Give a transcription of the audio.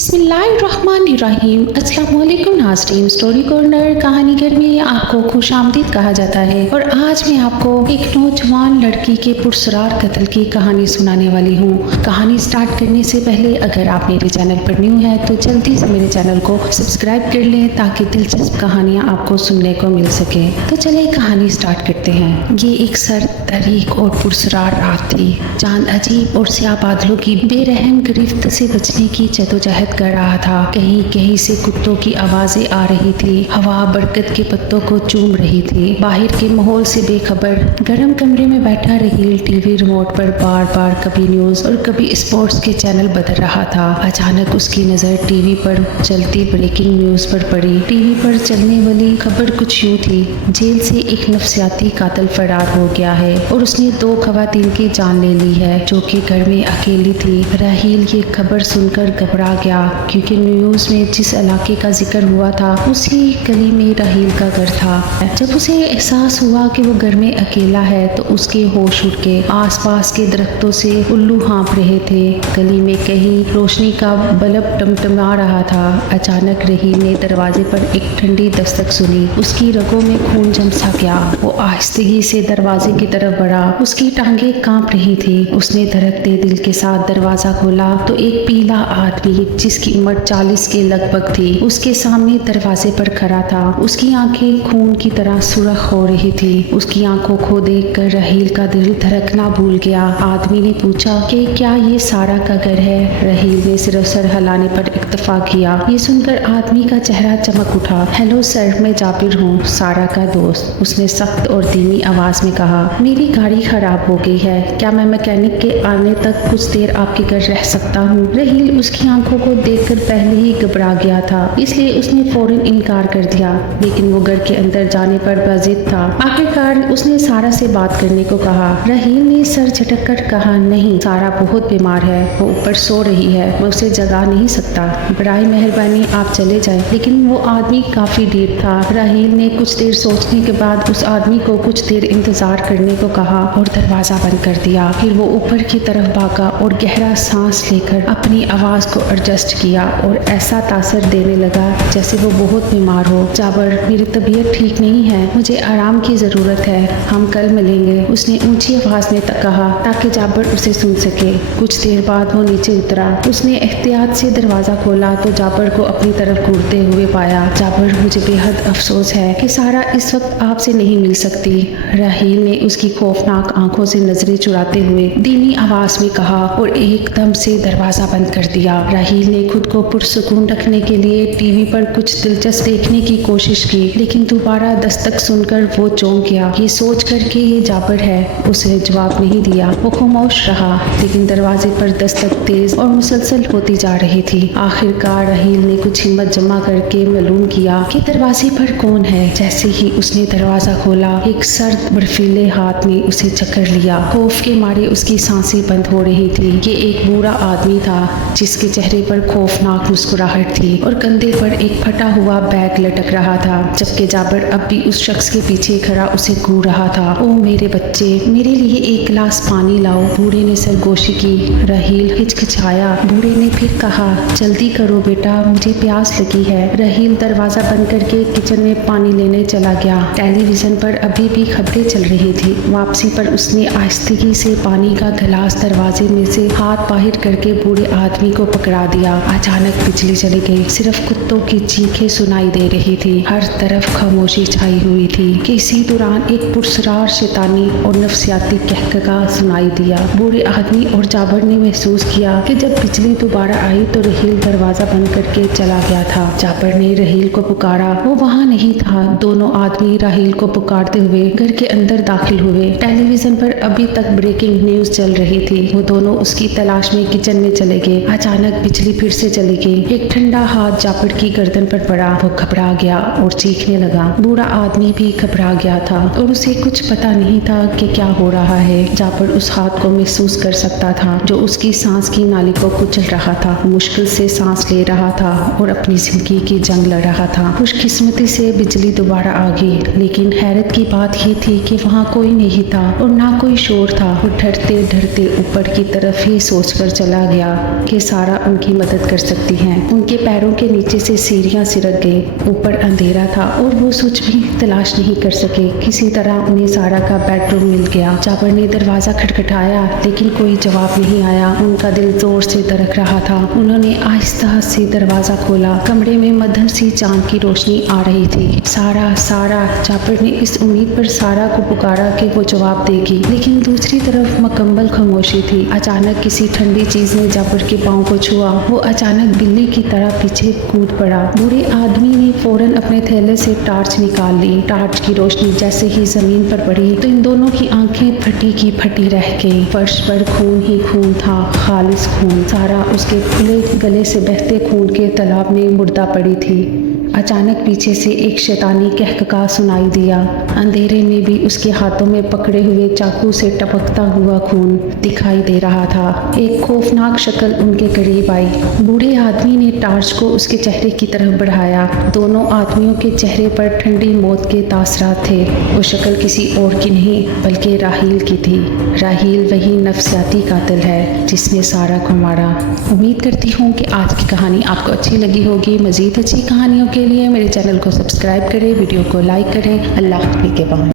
बिस्मिल्लाहिर्रहमानिर्रहीम। अस्सलाम वालेकुम नाज़रीन। स्टोरी कॉर्नर कहानी घर में आपको खुशामदीद कहा जाता है और आज मैं आपको एक नौजवान लड़की के पुरसरार कत्ल की कहानी सुनाने वाली हूँ। कहानी स्टार्ट करने से पहले अगर आप मेरे चैनल पर न्यू हैं तो जल्दी से मेरे चैनल को सब्सक्राइब कर लें ताकि दिलचस्प कहानियाँ आपको सुनने को मिल सके। तो चलिए कहानी स्टार्ट करते हैं। ये एक सर्द, तारीख और पुरसरार रात थी। चांद अजीब और स्याह बादलों की बेरहम गिरफ्त से बचने की जदोजहद कर रहा था। कहीं कहीं से कुत्तों की आवाजें आ रही थी। हवा बरगद के पत्तों को चूम रही थी। बाहर के माहौल से बेखबर गर्म कमरे में बैठा रहील टीवी रिमोट पर बार बार कभी न्यूज और कभी स्पोर्ट्स के चैनल बदल रहा था। अचानक उसकी नजर टीवी पर चलती ब्रेकिंग न्यूज पर पड़ी। टीवी पर चलने वाली खबर कुछ यूं थी, जेल से एक नफसियाती कातिल फरार हो गया है और उसने 2 खवातीन की जान ले ली है जो कि घर में अकेली थी। राहील ये खबर सुनकर घबरा गया क्योंकि न्यूज में जिस इलाके का जिक्र हुआ था उसी गली में राहील का घर था। जब उसे एहसास हुआ कि वो घर में अकेला है तो उसके होश उड़ गए। आसपास के दरख्तों से उल्लू हाँफ रहे थे। गली में कहीं रोशनी का बल्ब टमटमा रहा था। अचानक राहील ने दरवाजे पर एक ठंडी दस्तक सुनी। उसकी रगों में खून जम सा गया। वो आहिस्तगी से दरवाजे की तरफ बढ़ा। उसकी टांगें कांप रही थी। उसने धड़कते दिल के साथ दरवाजा खोला तो एक पीला आदमी जिसकी उम्र 40 के लगभग थी उसके सामने दरवाजे पर खड़ा था। उसकी आंखें खून की तरह सुर्ख हो रही थी। उसकी आंखों को देखकर राहील का दिल धड़कना भूल गया। आदमी ने पूछा कि क्या ये सारा का घर है? राहील ने सिर्फ सर हिलाने पर इत्तफा किया। ये सुनकर आदमी का चेहरा चमक उठा। हेलो सर, मैं जाबिर हूँ, सारा का दोस्त, उसने सख्त और धीमी आवाज में कहा। मेरी गाड़ी खराब हो गई है, क्या मैं मैकेनिक के आने तक कुछ देर आपके घर रह सकता हूँ? राहील उसकी आंखों को देखकर पहले ही घबरा गया था, इसलिए उसने फौरन इनकार कर दिया, लेकिन वो घर के अंदर जाने पर बाजिद था। आखिरकार उसने सारा से बात करने को कहा। राहील ने सर झटक कर कहा, नहीं, सारा बहुत बीमार है, वो ऊपर सो रही है, मैं उसे जगा नहीं सकता, बराए मेहरबानी आप चले जाएं। लेकिन वो आदमी काफी ढीठ था। राहील ने कुछ देर सोचने के बाद उस आदमी को कुछ देर इंतजार करने को कहा और दरवाजा बंद कर दिया। फिर वो ऊपर की तरफ भागा और गहरा सांस लेकर अपनी आवाज को एडजस्ट किया और ऐसा तासर देने लगा जैसे वो बहुत बीमार हो। जाबर, मेरी तबीयत ठीक नहीं है, मुझे आराम की जरूरत है, हम कल मिलेंगे, उसने ऊंची आवाज में कहा ताकि जाबर उसे सुन सके। कुछ देर बाद वो नीचे उतरा। उसने एहतियात से दरवाजा खोला तो जाबर को अपनी तरफ घूरते हुए पाया। जाबर, मुझे बेहद अफसोस है कि सारा इस वक्त आपसे नहीं मिल सकती, राहील ने उसकी खौफनाक आंखों से नजरें चुराते हुए धीमी आवाज में कहा और एकदम से दरवाजा बंद कर दिया। राहील ने खुद को पुरसुकून रखने के लिए टीवी पर कुछ दिलचस्प देखने की कोशिश की, लेकिन दोबारा दस्तक सुनकर वो चौंक गया। ये सोच कर कि ये जाबर है, उसने जवाब नहीं दिया। वो खामोश रहा, लेकिन दरवाजे पर दस्तक तेज और मुसलसल होती जा रही थी। आखिरकार राहील ने कुछ हिम्मत जमा करके मालूम किया कि दरवाजे पर कौन है। जैसे ही उसने दरवाजा खोला, एक सर्द बर्फीले हाथ ने उसे जकड़ लिया। खौफ के मारे उसकी सांसें बंद हो रही थी। ये एक बूढ़ा आदमी था जिसके चेहरे पर खौफनाक मुस्कुराहट थी और कंधे पर एक फटा हुआ बैग लटक रहा था, जबकि जाबर अब भी उस शख्स के पीछे खड़ा उसे घूर रहा था। ओ मेरे बच्चे, मेरे लिए एक गिलास पानी लाओ, बूढ़े ने सरगोशी की। राहील हिचकिचाया। बूढ़े ने फिर कहा, जल्दी करो बेटा, मुझे प्यास लगी है। राहील दरवाजा बंद करके किचन में पानी लेने चला गया। टेलीविजन पर अभी भी खबरें चल रही थी। वापसी पर उसने आहिस्तगी से पानी का गिलास दरवाजे में से हाथ बाहर करके बूढ़े आदमी को पकड़ा दिया। अचानक बिजली चली गई। सिर्फ कुत्तों की चीखें सुनाई दे रही थी। हर तरफ खामोशी छाई हुई थी कि इसी दौरान एक पुरसरार शैतानी और नफसियाती कहकहा सुनाई दिया। बूढ़े आदमी और जाबर ने महसूस किया कि जब बिजली दोबारा आई तो राहील दरवाजा बंद करके चला गया था। जाबर ने राहील को पुकारा, वो वहाँ नहीं था। दोनों आदमी राहील को पुकारते हुए घर के अंदर दाखिल हुए। टेलीविजन पर अभी तक ब्रेकिंग न्यूज चल रही थी। वो दोनों उसकी तलाश में किचन में चले गए। अचानक बिजली फिर से चली गई। एक ठंडा हाथ जाबर की गर्दन पर पड़ा। वो घबरा गया और चीखने लगा। बूढ़ा आदमी भी घबरा गया था और उसे कुछ पता नहीं था कि क्या हो रहा है। जाबर उस हाथ को महसूस कर सकता था जो उसकी सांस की नाली को कुचल रहा था। मुश्किल से सांस ले रहा था और अपनी जिंदगी की जंग लड़ रहा था। खुशकिस्मती से बिजली दोबारा आ गई, लेकिन हैरत की बात ये थी कि वहाँ कोई नहीं था और ना कोई शोर था। वो डरते डरते ऊपर की तरफ ही सोचकर चला गया कि सारा उनकी मदद मदद कर सकती हैं। उनके पैरों के नीचे से सीढ़ियां सिरक गई। ऊपर अंधेरा था और वो कुछ भी तलाश नहीं कर सके। किसी तरह उन्हें सारा का बेडरूम मिल गया। जाबर ने दरवाजा खटखटाया लेकिन कोई जवाब नहीं आया। उनका दिल जोर से धड़क रहा था। उन्होंने आहिस्ता से दरवाजा खोला। कमरे में मध्यम सी चांद की रोशनी आ रही थी। सारा सारा, जाबर ने इस उम्मीद पर सारा को पुकारा कि वो जवाब देगी, लेकिन दूसरी तरफ मुकम्मल खामोशी थी। अचानक किसी ठंडी चीज ने जाबर के पाँव को छुआ। वो अचानक बिल्ली की तरह पीछे कूद पड़ा। बूढ़े आदमी ने फौरन अपने थैले से टार्च निकाल ली। टार्च की रोशनी जैसे ही जमीन पर पड़ी तो इन दोनों की आंखें फटी की फटी रह गई। फर्श पर खून ही खून था, खालिस खून। सारा उसके खुले गले से बहते खून के तालाब में मुर्दा पड़ी थी। अचानक पीछे से एक शैतानी कहकहा सुनाई दिया। अंधेरे में भी उसके हाथों में पकड़े हुए चाकू से टपकता हुआ खून दिखाई दे रहा था। एक खौफनाक शक्ल उनके करीब आई। बूढ़े आदमी ने टार्च को उसके चेहरे की तरफ बढ़ाया। दोनों आदमियों के चेहरे पर ठंडी मौत के तासरात थे। वो शक्ल किसी और की नहीं बल्कि राहील की थी। राहील वही नफसियाती कातिल है जिसने सारा को मारा। उम्मीद करती हूँ कि आज की कहानी आपको अच्छी लगी होगी। मज़ीद अच्छी कहानियों के लिए मेरे चैनल को सब्सक्राइब करें, वीडियो को लाइक करें। अल्लाह के पास।